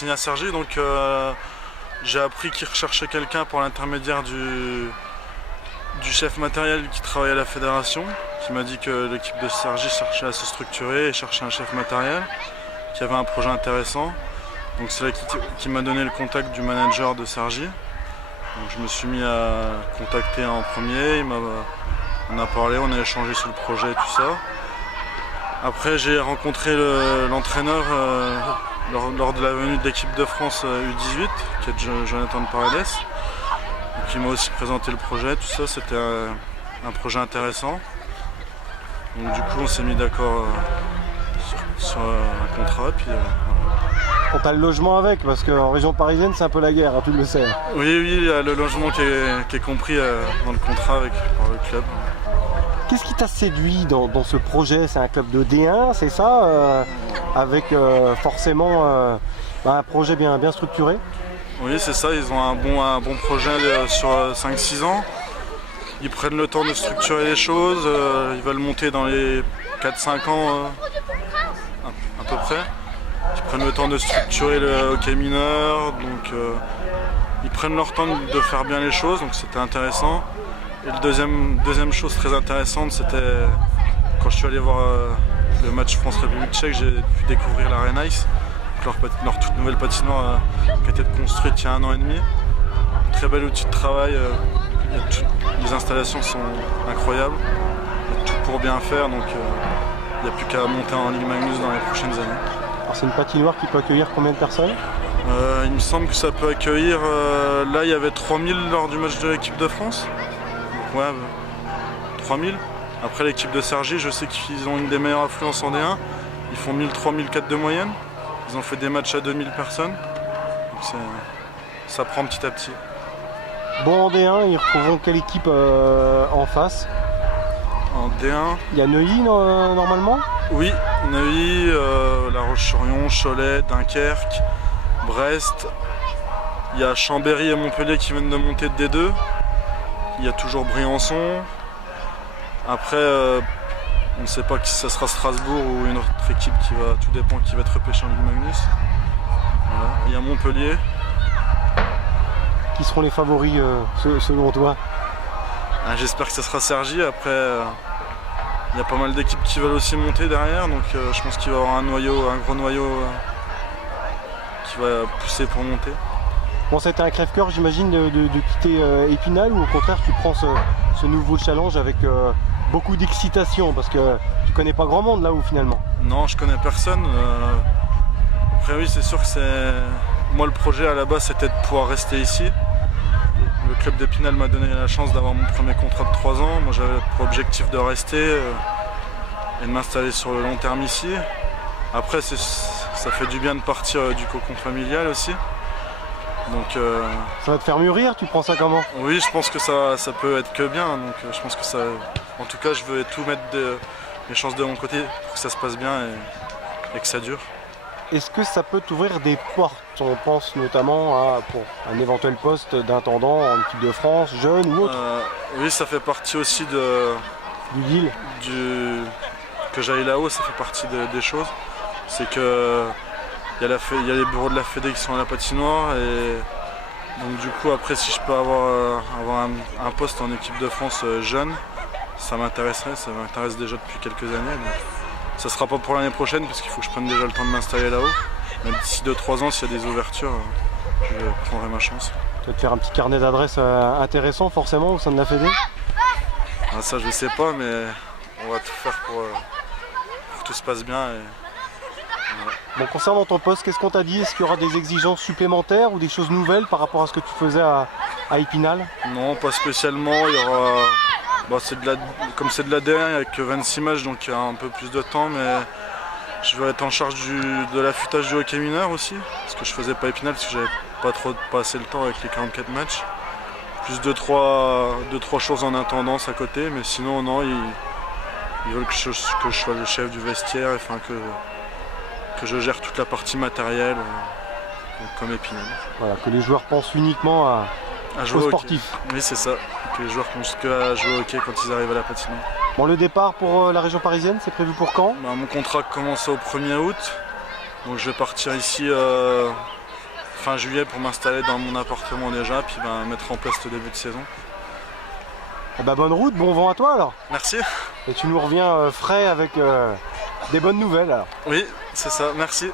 signé à Cergy, donc j'ai appris qu'ils recherchaient quelqu'un pour l'intermédiaire du chef matériel qui travaille à la fédération, qui m'a dit que l'équipe de Cergy cherchait à se structurer et cherchait un chef matériel, qui avait un projet intéressant. Donc c'est là qui m'a donné le contact du manager de Cergy. Donc je me suis mis à contacter en premier, on a parlé, on a échangé sur le projet et tout ça. Après j'ai rencontré l'entraîneur lors de la venue de l'équipe de France U18, qui est Jonathan Paredes. Donc il m'a aussi présenté le projet, tout ça, c'était un projet intéressant. Donc du coup on s'est mis d'accord sur un contrat. Puis, voilà. On t'a le logement avec, parce qu'en région parisienne c'est un peu la guerre, hein, tu le sais. Oui, il y a le logement qui est compris dans le contrat par le club. Qu'est-ce qui t'a séduit dans ce projet? C'est un club de D1, c'est ça, avec forcément un projet bien structuré? Oui, c'est ça, ils ont un bon projet sur 5-6 ans. Ils prennent le temps de structurer les choses, ils veulent monter dans les 4-5 ans à peu près. Ils prennent le temps de structurer le hockey mineur, donc ils prennent leur temps de faire bien les choses, donc c'était intéressant. Et la deuxième chose très intéressante, c'était quand je suis allé voir le match France-République tchèque, j'ai pu découvrir l'Arena Ice, leur toute nouvelle patinoire qui a été construite il y a 1 an et demi. Très bel outil de travail, les installations sont incroyables, il y a tout pour bien faire, donc il n'y a plus qu'à monter en Ligue Magnus dans les prochaines années. Alors c'est une patinoire qui peut accueillir combien de personnes? Il me semble que ça peut accueillir, là il y avait 3000 lors du match de l'équipe de France. Donc, ouais, 3000. Après l'équipe de Cergy, je sais qu'ils ont une des meilleures affluences en D1. Ils font 1003-1004 de moyenne. Ils ont fait des matchs à 2000 personnes. Donc ça prend petit à petit. Bon, en D1, ils retrouveront quelle équipe en face? En D1. Il y a Neuilly normalement? Oui, Neuilly, La Roche-sur-Yon, Cholet, Dunkerque, Brest. Il y a Chambéry et Montpellier qui viennent de monter de D2. Il y a toujours Briançon. Après, on ne sait pas si ça sera Strasbourg ou une autre équipe tout dépend qui va être repêché en Ligue Magnus. Voilà. Il y a Montpellier. Qui seront les favoris selon toi? J'espère que ça sera Cergy. Après, il y a pas mal d'équipes qui veulent aussi monter derrière, donc je pense qu'il va y avoir un gros noyau qui va pousser pour monter. Bon, c'était un crève-cœur, j'imagine, de quitter Épinal, ou au contraire tu prends ce nouveau challenge avec beaucoup d'excitation, parce que tu connais pas grand monde là-haut finalement? Non, je connais personne. Après oui, c'est sûr que moi le projet à la base c'était de pouvoir rester ici. Le club d'Épinal m'a donné la chance d'avoir mon premier contrat de 3 ans. Moi j'avais pour objectif de rester et de m'installer sur le long terme ici. Après ça fait du bien de partir du cocon familial aussi. Donc, ça va te faire mûrir, tu prends ça comment? Oui, je pense que ça peut être que bien. Donc, je pense que ça. En tout cas, je veux tout mettre les chances de mon côté pour que ça se passe bien et que ça dure. Est-ce que ça peut t'ouvrir des portes? On pense notamment pour un éventuel poste d'intendant en équipe de France, jeune ou autre. Oui, ça fait partie aussi du deal. Que j'aille là-haut, ça fait partie des choses. C'est que il y a les bureaux de la Fédé qui sont à la patinoire et donc du coup après si je peux avoir un poste en équipe de France jeune, ça m'intéresserait, ça m'intéresse déjà depuis quelques années. Donc, ça sera pas pour l'année prochaine parce qu'il faut que je prenne déjà le temps de m'installer là-haut. Mais d'ici 2-3 ans, s'il y a des ouvertures, je prendrai ma chance. Tu vas te faire un petit carnet d'adresses intéressant forcément au sein de la Fédé? Ça je sais pas, mais on va tout faire pour que tout se passe bien. Voilà. Bon, concernant ton poste, qu'est-ce qu'on t'a dit? Est-ce qu'il y aura des exigences supplémentaires ou des choses nouvelles par rapport à ce que tu faisais à Épinal? Non, pas spécialement. Il y aura, comme c'est de la D1, il n'y a que 26 matchs, donc il y a un peu plus de temps, mais je vais être en charge de l'affûtage du hockey mineur aussi, parce que je faisais pas Épinal, parce que j'avais pas assez le temps avec les 44 matchs. Plus 2-3 choses en intendance à côté, mais sinon non, ils veulent que je sois le chef du vestiaire, enfin que je gère toute la partie matérielle, comme Épinal. Voilà, que les joueurs pensent uniquement à jouer au sportif. Oui, c'est ça, que les joueurs pensent qu'à jouer au hockey quand ils arrivent à la patinoire. Bon, le départ pour la région parisienne, c'est prévu pour quand? Mon contrat commence au 1er août, donc je vais partir ici fin juillet pour m'installer dans mon appartement déjà, puis mettre en place ce début de saison. Eh ben, bonne route, bon vent à toi alors. Merci. Et tu nous reviens frais avec des bonnes nouvelles alors. Oui, c'est ça, merci.